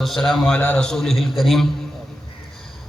والسلام على رسوله الكريم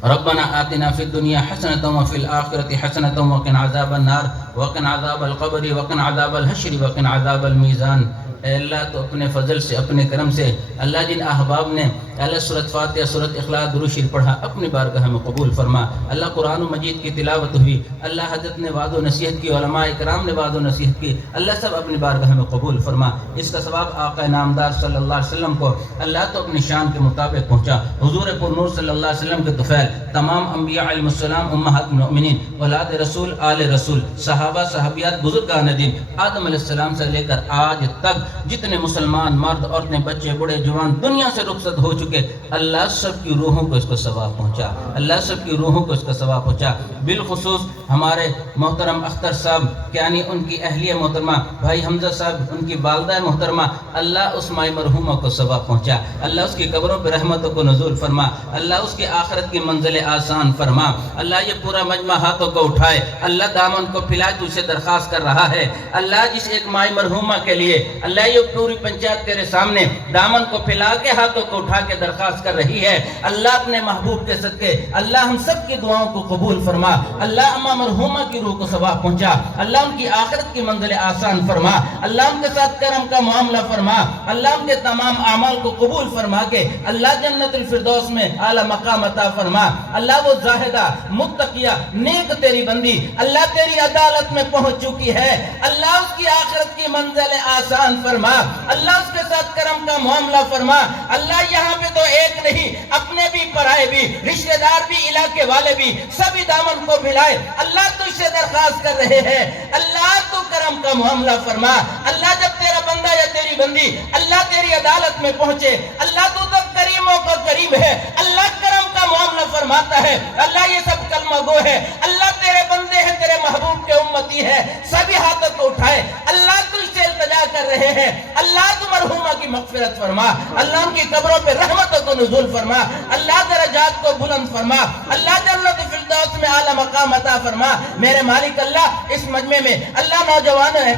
ربنا آتنا في الدنيا حسنة وفي الآخرة حسنة وقنا عذاب النار وقنا عذاب القبر وقنا عذاب الحشر وقنا عذاب الميزان۔ اے اللہ تو اپنے فضل سے اپنے کرم سے اللہ جن احباب نے اللہ سورۃ فاتحہ سورۃ اخلاص درود شریف پڑھا اپنی بارگاہ میں قبول فرما۔ اللہ قرآن مجید کی تلاوت ہوئی، اللہ حضرت نے وعظ و نصیحت کی، علماء کرام نے وعظ و نصیحت کی، اللہ سب اپنی بارگاہ میں قبول فرما۔ اس کا ثواب آقا نامدار صلی اللہ علیہ وسلم کو اللہ تو اپنی شان کے مطابق پہنچا۔ حضور پر نور صلی اللہ علیہ وسلم کے طفیل تمام انبیاء علیہ السلام، امہات المؤمنین، اولاد رسول، آل رسول، صحابہ صحابیات، بزرگان دین، آدم علیہ السلام سے لے کر آج تک جتنے مسلمان مرد عورتیں بچے بوڑھے جوان دنیا سے رخصت ہو چکے، اللہ سب کی روحوں کو اس کو ثواب پہنچا، اللہ سب کی روحوں کو اس کا ثواب پہنچا۔ بالخصوص ہمارے محترم اختر صاحب یعنی ان کی اہلیہ محترمہ بھائی حمزہ صاحب، ان کی والدہ محترمہ، اللہ اس مائی مرحومہ کو ثواب پہنچا، اللہ اس کی قبروں پہ رحمتوں کو نزول فرما، اللہ اس کی آخرت کی منزل آسان فرما۔ اللہ یہ پورا مجمع ہاتھوں کو اٹھائے، اللہ دامن کو پھیلائے، تجھ سے درخواست کر رہا ہے اللہ جس ایک مائی مرحومہ کے لیے اللہ یہ پوری پنچایت تیرے سامنے دامن کو پھیلا کے ہاتھوں کو اٹھا کے درخواست کر رہی ہے، اللہ اپنے محبوب کے صدقے اللہ ہم سب کی دعاؤں کو قبول فرما، اللہ اماں مرحومہ کی روح کو ثواب پہنچا، اللہ ان کی آخرت کی منزل آسان فرما، اللہ ان کے ساتھ کرم کا معاملہ فرما، اللہ ان کے تمام اعمال کو قبول فرما کے اللہ جنت الفردوس میں اعلی مقام عطا فرما۔ اللہ وہ زاہدہ متقیہ نیک تیری بندی اللہ تیری عدالت میں پہنچ چکی ہے، اللہ اس کی آخرت کی منزل آسان فرما، اللہ اس کے ساتھ کرم کا معاملہ فرما۔ اللہ یہاں پہ تو ایک نہیں، اپنے بھی پرائے بھی رشتہ دار بھی علاقے والے بھی سبھی دامن کو ملائے، اللہ تجھ سے درخواست کر رہے ہیں اللہ تو کرم کا معاملہ فرما۔ اللہ جب تیرا بندہ یا تیری بندی اللہ تیری عدالت میں پہنچے، اللہ تو تب کریموں کا کریم ہے، اللہ کرم کا معاملہ فرماتا ہے، اللہ یہ سب کلمہ گو ہے، اللہ تیرے بندے ہیں، تیرے محبوب کے امتی ہے، سبھی ہاتھوں کو اٹھائے اللہ تجھ سے التجا کر رہے ہیں، اللہ تو مرحومہ کی مغفرت فرما، اللہ ان کی قبروں پہ رحمتوں کو نزول فرما، اللہ درجات کو بلند فرما، اللہ جنت الفردوس میں اعلی مقام عطا فرما۔ میرے مالک اللہ اس مجمع میں اللہ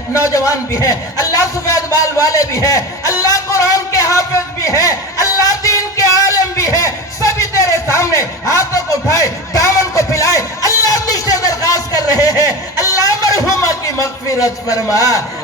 نوجوان بھی ہیں، اللہ سفید بال والے بھی ہیں، اللہ قرآن کے حافظ بھی ہیں، اللہ دین کے عالم بھی ہیں، سبھی تیرے سامنے ہاتھوں کو اٹھائے دامن کو پھیلائے اللہ تجھ سے درخواست کر رہے ہیں اللہ مرحومہ کی مغفرت فرما،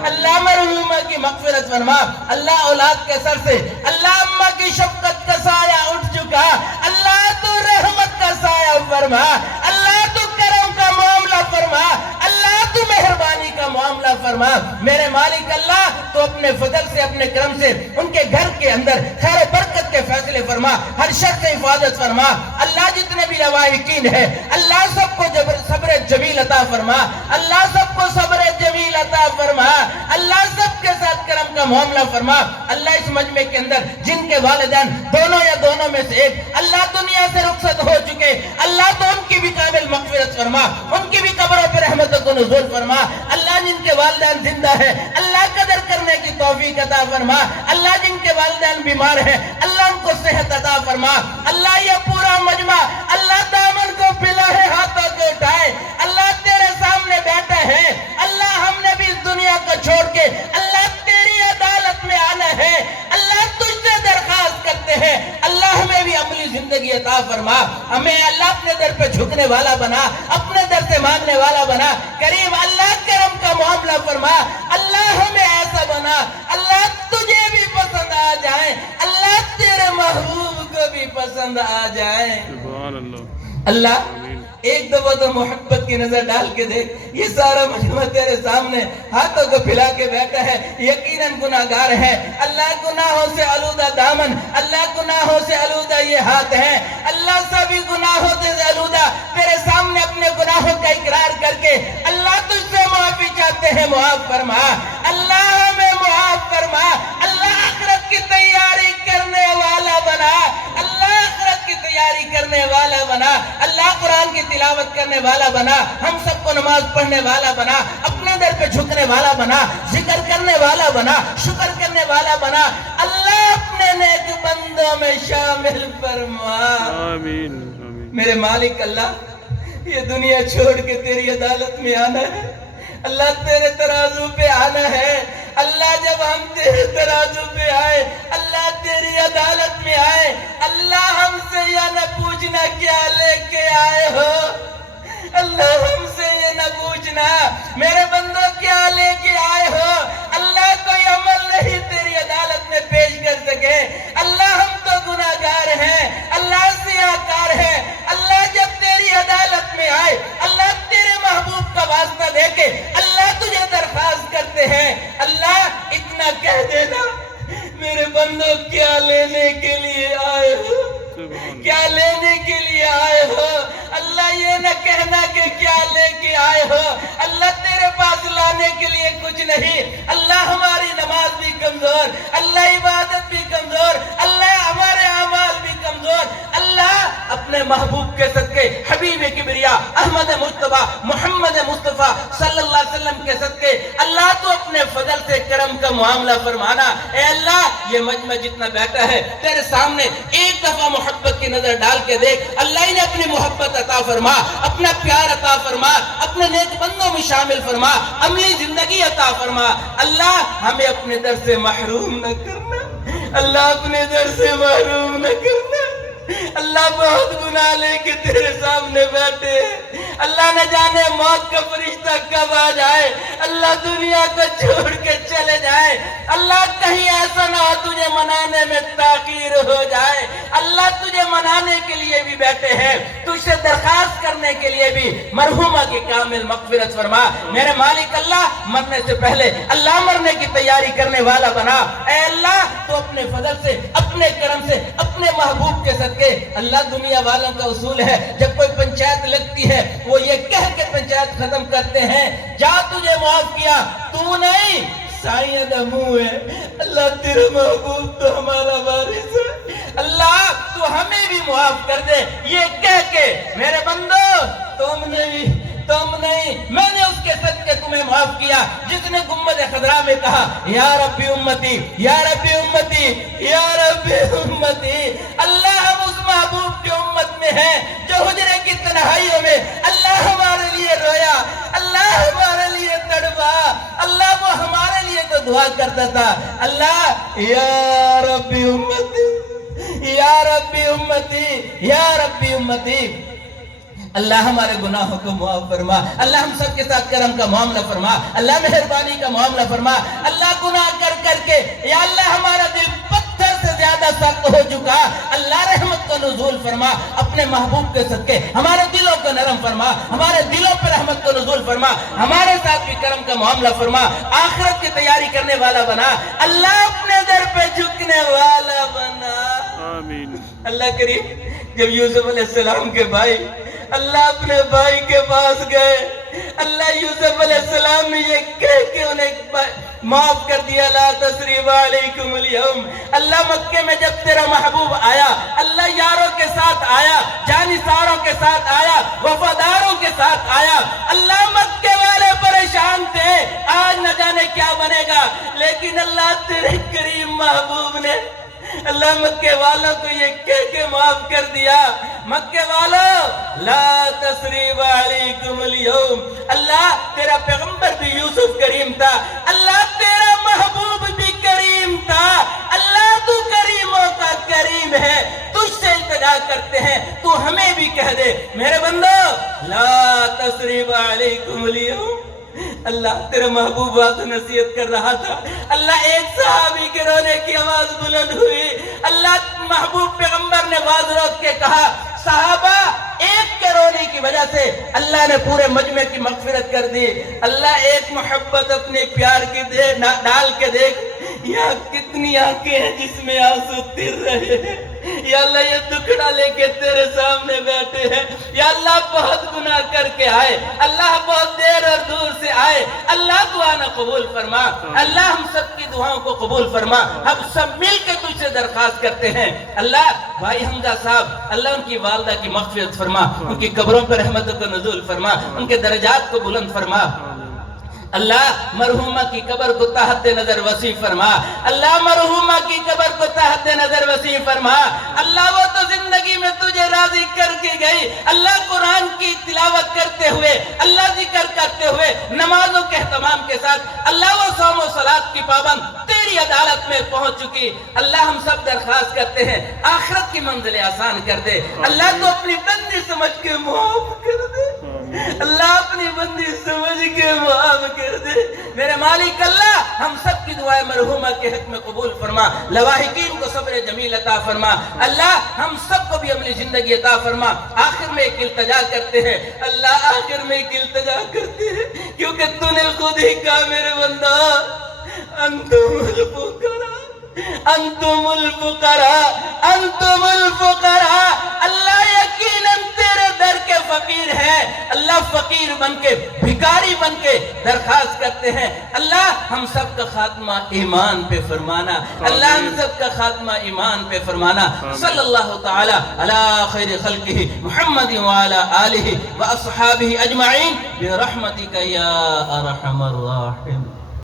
اللہ مرحومہ کی مغفرت فرما۔ اللہ اولاد کے سر سے اللہ اماں کی شفقت کا سایہ اٹھ چکا، اللہ تو رحمت کا سایہ فرما، اللہ تو کرم کا معاملہ فرما، اللہ تو مہربانی کا معاملہ فرما۔ میرے مالک اللہ تو اپنے فضل سے اپنے کرم سے ان کے گھر کے اندر خیر و برکت کے فیصلے فرما، ہر شخص سے حفاظت فرما، اللہ جتنے بھی لواحقین ہیں اللہ سب کو صبر جمیل عطا فرما، اللہ سب کو صبر جمیل عطا فرما، اللہ سب کے ساتھ کرم کا معاملہ فرما۔ اللہ اس مجمع کے اندر جن کے والدین دونوں یا دونوں میں سے ایک اللہ دنیا سے رخصت ہو چکے، اللہ تو ان کی بھی قابل مغفرت فرما، ان کی بھی قبروں پر رحمتوں کو نزول فرما۔ اللہ جن کے والدین زندہ ہیں اللہ قدر کرنے کی توفیق عطا فرما، اللہ جن کے والدین بیمار ہیں اللہ ان کو صحت عطا فرما۔ اللہ یہ پورا مجمع اللہ دامن کو پھیلا ہے ہاتھوں کو اٹھائے اللہ تیرے سامنے بیٹھا ہے، اللہ ہم نے بھی اس دنیا کو چھوڑ کے اللہ تیری عدالت میں آنا ہے، اللہ تجھ سے درخواست کرتے ہیں اللہ ہمیں بھی عملی زندگی عطا فرما، ہمیں اللہ اپنے در پہ جھکنے والا بنا، اپنے در سے مانگنے والا بنا، کریم اللہ کرم کا معاملہ فرما، اللہ ہمیں ایسا بنا اللہ تجھے بھی پسند آ جائے، اللہ تیرے محبوب کو بھی پسند آ جائے۔ سبحان اللہ اللہ ایک دفعہ تو محبت کی نظر ڈال کے دیکھ، یہ سارا مجمع تیرے سامنے ہاتھوں کو پھیلا کے بیٹھا ہے، یقیناً گناہگار ہے، اللہ گناہوں سے آلودہ دامن، اللہ گناہوں سے آلودہ یہ ہاتھ ہیں، اللہ سبھی گناہوں سے آلودہ تیرے سامنے اپنے گناہوں کا اقرار کر کے اللہ تجھ سے معافی چاہتے ہیں، معاف فرما اللہ ہمیں معاف فرما، اللہ آخرت کی تیاری کرنے والا بنا، اللہ آخرت کی تیاری کرنے والا بنا، اللہ قرآن کی تلاوت کرنے والا بنا، ہم سب کو نماز پڑھنے والا بنا، اپنے در پہ جھکنے والا بنا، ذکر کرنے والا بنا، شکر کرنے والا بنا، اللہ اپنے نیک بندوں میں شامل فرما۔ آمین آمین۔ میرے مالک اللہ یہ دنیا چھوڑ کے تیری عدالت میں آنا ہے، اللہ تیرے ترازو پہ آنا ہے، اللہ جب ہم تیرے ترازو پہ آئے، اللہ تیری عدالت میں آئے، اللہ ہم سے یہ نہ پوچھنا کیا لے کے آئے ہو، اللہ ہم سے یہ نہ پوچھنا میرے بندوں کیا لے کے آئے ہو، اللہ کوئی عمل نہیں تیری عدالت میں پیش کر سکے، اللہ ہم تو گناہگار ہیں، اللہ سیاہکار ہیں، اللہ جب تیری عدالت میں آئے، اللہ تیرے محبوب کا واسطہ دے کے اللہ تجھے درخواست کرتے ہیں، اللہ اتنا کہہ دینا میرے بندوں کیا لینے کے لیے آئے ہو، کیا لینے کے لیے آئے ہو، اللہ یہ نہ کہنا کہ کیا لے کے آئے ہو، اللہ تیرے پاس لانے کے لیے کچھ نہیں، اللہ ہماری نماز بھی کمزور، اللہ عبادت بھی کمزور، اللہ ہمارے اعمال بھی کمزور، اللہ اپنے محبوب کے صدقے حبیب کبریا احمد مجتبی محمد مصطفیٰ صلی اللہ علیہ وسلم کے صدقے اللہ تو اپنے فضل سے کرم کا معاملہ فرمانا، اے اللہ یہ مجمع جتنا بیٹھا ہے تیرے سامنے ایک دفعہ محبت کی نظر ڈال کے دیکھ، اللہ انہیں اپنی محبت عطا فرما، اپنا پیار عطا فرما، اپنے نیک بندوں میں شامل فرما، عملی زندگی عطا فرما، اللہ ہمیں اپنے در سے محروم نہ کرنا، اللہ اپنے در سے محروم نہ کرنا، اللہ بہت گناہ لے کے تیرے سامنے بیٹھے، اللہ نہ جانے موت کا فرشتہ کب آ جائے، اللہ دنیا کو چھوڑ کے چلے جائے، اللہ کہیں ایسا نہ ہو تجھے منانے میں تاخیر ہو جائے، اللہ تجھے منانے کے لیے بھی بیٹھے ہیں، تجھ سے درخواست کرنے کے لیے بھی مرحومہ کی کامل مغفرت فرما، میرے مالک اللہ مرنے سے پہلے اللہ مرنے کی تیاری کرنے والا بنا، اے اللہ تو اپنے فضل سے اپنے کرم سے اپنے محبوب کے صدقے اللہ دنیا والوں کا اصول ہے جب کوئی پنچایت لگتی ہے وہ یہ کہہ کے پنچایت ختم کرتے ہیں جا تجھے معاف کیا تو نہیں سائیں دمو ہے، اللہ تیرا محبوب تو ہمارا وارث ہے، اللہ تو ہمیں بھی معاف کر دے، یہ کہہ کے میرے بندو تم نہیں میں نے اس کے صدقے تمہیں معاف کیا جس نے گنبد خضرا میں کہا یا ربی امتی یا ربی امتی یا ربی امتی، اللہ ہم اس محبوب کی امت میں ہیں جو حجرے کی تنہائیوں میں اللہ ہمارے لیے رویا، اللہ ہمارے لیے تڑپا، اللہ وہ ہمارے لیے تو دعا کرتا تھا، اللہ یا ربی امتی یا ربی امتی یا ربی امتی، اللہ ہمارے گناہوں کو معاف فرما، اللہ ہم سب کے ساتھ کرم کا معاملہ فرما، اللہ مہربانی کا معاملہ فرما، اللہ گناہ کر کے یا اللہ ہمارا دل پتھر سے زیادہ سخت ہو چکا، اللہ رحمت کو نزول فرما، اپنے محبوب کے صدقے ہمارے دلوں کو نرم فرما، ہمارے دلوں پر رحمت کو نزول فرما، ہمارے ساتھ بھی کرم کا معاملہ فرما، آخرت کی تیاری کرنے والا بنا، اللہ اپنے در پہ جھکنے والا بنا، آمین۔ اللہ کریم جب یوسف علیہ السلام کے بھائی اللہ اپنے بھائی کے پاس گئے، اللہ یوسف علیہ السلام نے یہ کہہ کے انہیں معاف کر دیا لا تثریب علیکم اليوم، اللہ مکے میں جب تیرا محبوب آیا اللہ یاروں کے ساتھ آیا، جانثاروں کے ساتھ آیا، وفاداروں کے ساتھ آیا، اللہ مکے والے پریشان تھے آج نہ جانے کیا بنے گا، لیکن اللہ تیرے کریم محبوب نے اللہ مکے والوں کو یہ کہہ کے معاف کر دیا، مکے والوں لا تثریب علیکم اليوم، اللہ تیرا پیغمبر بھی یوسف کریم تھا، اللہ تیرا محبوب بھی کریم تھا، اللہ تو کریموں کا کریم ہے، تجھ سے التجا کرتے ہیں تو ہمیں بھی کہہ دے میرے بندو لا تثریب علیکم اليوم، اللہ تیرا محبوب بات نصیحت کر رہا تھا، اللہ ایک صحابی کے رونے کی آواز بلند ہوئی، اللہ محبوب پیغمبر نے آواز روک کے کہا صحابہ ایک کے رونے کی وجہ سے اللہ نے پورے مجمع کی مغفرت کر دی، اللہ ایک محبت اپنے پیار کی ڈال کے دیکھ یہاں کتنی آنکھیں ہیں جس میں آنسو تر رہے ہیں، یا اللہ یہ دکھڑا لے کے تیرے سامنے بیٹھے ہیں، یا اللہ بہت گناہ کر کے آئے، اللہ بہت دیر اور دور سے آئے، اللہ دعا نہ قبول فرما، اللہ ہم سب کی دعاؤں کو قبول فرما، ہم سب مل کے تجھ سے درخواست کرتے ہیں، اللہ بھائی حمزہ صاحب اللہ ان کی والدہ کی مغفرت فرما، ان کی قبروں پر رحمتوں کو نزول فرما، ان کے درجات کو بلند فرما، اللہ مرحومہ کی قبر کو تحت نظر وسیع فرما، اللہ مرحومہ کی قبر کو تحت نظر وسیع فرما، اللہ وہ تو زندگی میں تجھے راضی کر کے گئی اللہ قرآن کی تلاوت کرتے ہوئے، اللہ ذکر کرتے ہوئے، نمازوں کے اہتمام کے ساتھ اللہ و صوم و صلاۃ کی پابند تیری عدالت میں پہنچ چکی۔ اللہ ہم سب درخواست کرتے ہیں آخرت کی منزلیں آسان کر دے، اللہ تو اپنی بندی سمجھ کے معاف کر دے، اللہ اپنی بندی سمجھ کے معاف کر دے۔ میرے مالک اللہ ہم سب کی دعائیں مرحومہ کے حق میں قبول فرما، لواحقین کو صبر جمیل عطا فرما، اللہ ہم سب کو بھی عملی زندگی عطا فرما۔ آخر میں ایک التجا کرتے ہیں اللہ، آخر میں ایک التجا کرتے ہیں کیونکہ تو نے خود ہی کہا میرے بندہ انتم الفقراء انتم الفقراء انتم الفقراء، اللہ یقیناً تیرے در کے فقیر ہیں، اللہ فقیر بن کے بھکاری بن کے درخواست کرتے ہیں اللہ ہم سب کا خاتمہ ایمان پہ فرمانا، اللہ ہم سب کا خاتمہ ایمان پہ فرمانا۔ صلی اللہ تعالی علی خیر خلقہ محمد وعلی آلہ واصحابہ اجمعین برحمتک یا ارحم الراحمین۔